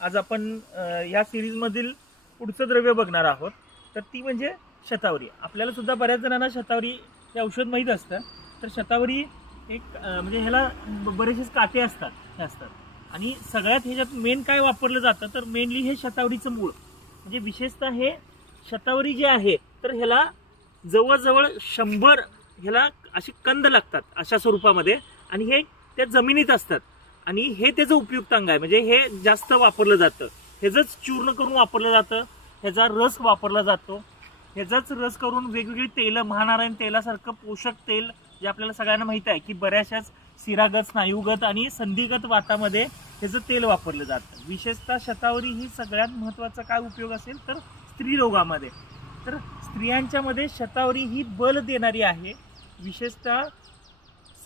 आज आपण या सिरीज मधील पुढचं द्रव्य बघणार आहोत. तर ती म्हणजे शतावरी. आपल्याला सुद्धा बऱ्याच जणांना शतावरी हे औषध माहीत असतं. तर शतावरी एक म्हणजे ह्याला बरेचसे काटे असतात हे असतात आणि सगळ्यात ह्याच्यात मेन काय वापरलं जातं तर मेनली हे शतावरीचं मूळ म्हणजे विशेषतः हे शतावरी जे आहे तर ह्याला जवळजवळ 100 ह्याला अशी कंद लागतात अशा स्वरूपामध्ये आणि हे त्या जमिनीत असतात आणि हे त्याचं उपयुक्त अंग आहे. म्हणजे हे जास्त वापरलं जातं. ह्याचंच चूर्ण करून वापरलं जातं, ह्याचा रस वापरला जातो. ह्याचाच रस करून वेगवेगळी तेल, महानारायण तेलासारखं पोषक तेल जे आपल्याला सगळ्यांना माहित आहे की बऱ्याचशाच शिरागत, स्नायुगत आणि संधिगत वातामध्ये ह्याचं तेल वापरलं जातं. विशेषतः शतावरी ही सगळ्यात महत्त्वाचा काय उपयोग असेल तर स्त्री रोगामध्ये. तर स्त्रियांच्या मध्ये शतावरी ही बल देणारी आहे. विशेषतः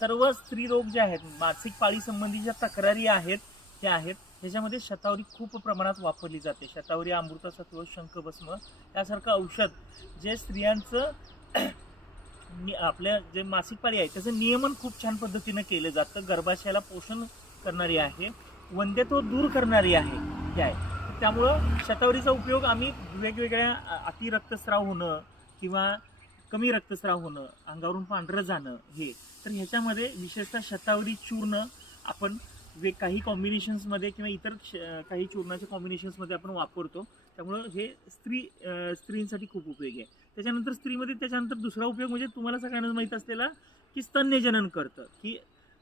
सर्व स्त्री रोग जे आहेत, मासिक पाळी संबंधी ज्या तक्रारी आहेत त्या आहेत त्याच्यामध्ये शतावरी खूप प्रमाणात वापरली जाते. शतावरी, अमृतसत्व, शंखभस्म यासारखं औषध जे स्त्रियांचं आपल्या जे मासिक पाळी आहे त्याचं नियमन खूप छान पद्धतीनं केलं जातं. गर्भाशयाला पोषण करणारी आहे, वंध्यत्व दूर करणारी आहे हे आहे. त्यामुळं शतावरीचा उपयोग आम्ही वेगवेगळ्या अति रक्तस्राव होणं किंवा कमी रक्तस्राव होणं, अंगावरून पांढरं जाणं हे, तर ह्याच्यामध्ये विशेषतः शतावरी चूर्ण आपण काही कॉम्बिनेशन्समध्ये किंवा इतर काही चूर्णाच्या कॉम्बिनेशन्समध्ये आपण वापरतो. त्यामुळं हे स्त्रींसाठी खूप उपयोगी आहे. त्याच्यानंतर स्त्रीमध्ये त्याच्यानंतर दुसरा उपयोग म्हणजे तुम्हाला सगळ्यांना माहीत असलेला की स्तन्यजनन करतं. की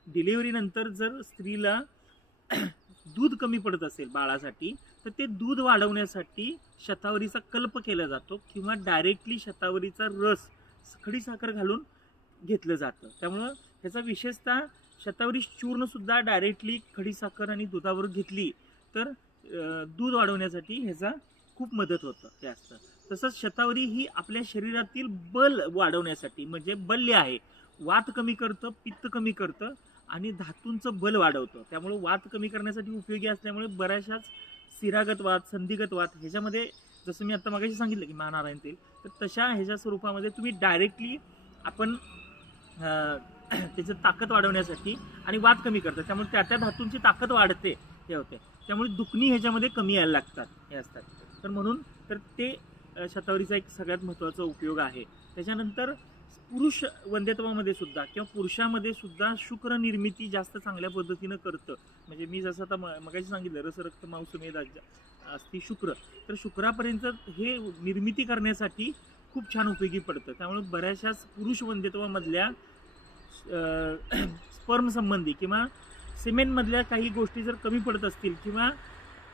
डिलिव्हरीनंतर जर स्त्रीला दूध कमी पडत असेल बाळासाठी तर ते दूध वाढवण्यासाठी शतावरीचा कल्प केला जातो किंवा डायरेक्टली शतावरीचा रस खडीसाखर घालून घेतलं जातं. त्यामुळं ह्याचा विशेषतः शतावरी चूर्ण सुद्धा डायरेक्टली खडीसाखर आणि दुधावर घेतली तर दूध वाढवण्यासाठी ह्याचा खूप मदत होतं हे असतं. तसंच शतावरी ही आपल्या शरीरातील बल वाढवण्यासाठी म्हणजे बल्य आहे, वात कमी करतं, पित्त कमी करतं आणि धातूंचं बल वाढवतं. त्यामुळे वात कमी करण्यासाठी उपयोगी असल्यामुळे बऱ्याचशाच शिरागत वात, संधिगत वात ह्याच्यामध्ये जसं मी आता मागाशी सांगितलं की महानारायण तेल, तर तशा ह्याच्या स्वरूपामध्ये तुम्ही डायरेक्टली आपण त्याची ताकद वाढवण्यासाठी आणि वात कमी करतात. त्यामुळे त्या धातूंची ताकद वाढते हे होते. त्यामुळे दुखणी ह्याच्यामध्ये कमी यायला लागतात हे असतात. तर म्हणून तर ते शतावरीचा एक सगळ्यात महत्त्वाचा उपयोग आहे. त्याच्यानंतर पुरुष वंध्यत्वामध्ये सुद्धा किंवा पुरुषामध्ये सुद्धा शुक्र निर्मिती जास्त चांगल्या पद्धतीनं करतं. म्हणजे मी जसं आता मगाशी सांगितलं रस रक्त मांसमेध असती शुक्र, तर शुक्रापर्यंत हे निर्मिती करण्यासाठी खूप छान उपयोगी पडतं. त्यामुळे बऱ्याचशाच पुरुष वंध्यत्वामधल्या स्पर्म संबंधी किंवा सिमेंटमधल्या काही गोष्टी जर कमी पडत असतील किंवा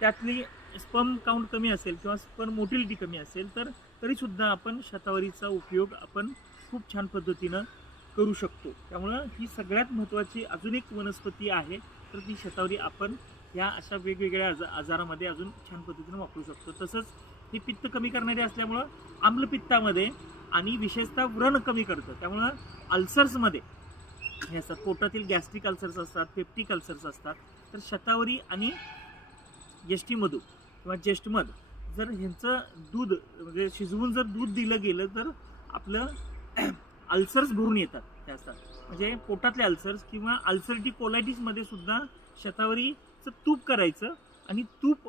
त्यातली स्पर्म काउंट कमी असेल किंवा स्पर्म मोटिलिटी कमी असेल तर तरीसुद्धा आपण शतावरीचा उपयोग आपण खूप छान पद्धतीनं करू शकतो. त्यामुळं ही सगळ्यात महत्त्वाची अजून एक वनस्पती आहे. तर ती शतावरी आपण या अशा वेगवेगळ्या आजारामध्ये अजून छान पद्धतीनं वापरू शकतो. तसंच ही पित्त कमी करणारी असल्यामुळं आम्लपित्तामध्ये आणि विशेषतः व्रण कमी करतं. त्यामुळं अल्सर्समध्ये हे असतात, पोटातील गॅस्ट्रिक अल्सर्स असतात, पेप्टिक अल्सर्स असतात, तर शतावरी आणि यष्टीमधू किंवा ज्येष्ठमध जर ह्यांचं दूध म्हणजे शिजवून जर दूध दिलं गेलं तर आपलं अल्सर्स भरून येतात हे असतात. म्हणजे पोटातले अल्सर्स किंवा अल्सर्टी कोलायटिसमध्ये सुद्धा शतावरीचं तूप करायचं आणि तूप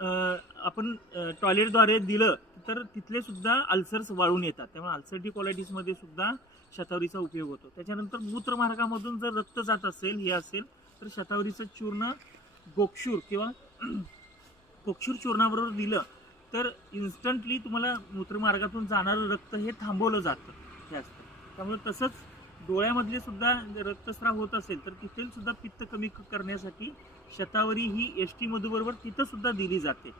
आपण टॉयलेटद्वारे दिलं तर तिथले सुद्धा अल्सर्स वाळून येतात. त्यामुळे अल्सर्टी कोलायटिसमध्ये सुद्धा शतावरीचा उपयोग होतो. त्याच्यानंतर मूत्रमार्गामधून जर रक्त जात असेल हे असेल तर शतावरीचं चूर्ण गोक्षूर किंवा गोक्षूर चूर्णाबरोबर दिलं तर इन्स्टंटली तुम्हाला मूत्रमार्गातून जाणारं रक्त हे थांबवलं जातं हे असतं. त्यामुळे तसंच डोळ्यामधले सुद्धा रक्तस्राव होत असेल तर तिथे सुद्धा पित्त कमी करण्यासाठी शतावरी ही यष्टीमधूबरोबर तिथं सुद्धा दिली जाते.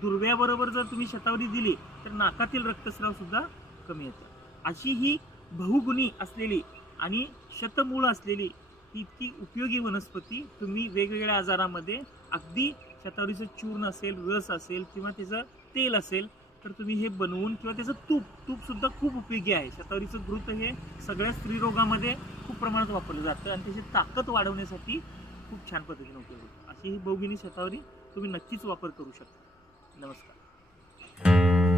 दुर्व्याबरोबर जर तुम्ही शतावरी दिली तर नाकातील रक्तस्राव सुद्धा कमी येतं. अशी ही बहुगुणी असलेली आणि शतमूळ असलेली ती इतकी उपयोगी वनस्पती तुम्ही वेगवेगळ्या आजारामध्ये अगदी शतावरीचं चूर्ण असेल, रस असेल किंवा त्याचं तेल असेल तर तुम्ही हे बनवून किंवा त्याचं तूप सुद्धा खूप उपयोगी आहे. शतावरीचं घृत हे सगळ्या स्त्रीरोगामध्ये खूप प्रमाणात वापरलं जातं आणि त्याची ताकद वाढवण्यासाठी खूप छान पद्धतीने उपयोग होतो. अशी ही बहुगिनी शतावरी तुम्ही नक्कीच वापर करू शकता. नमस्कार.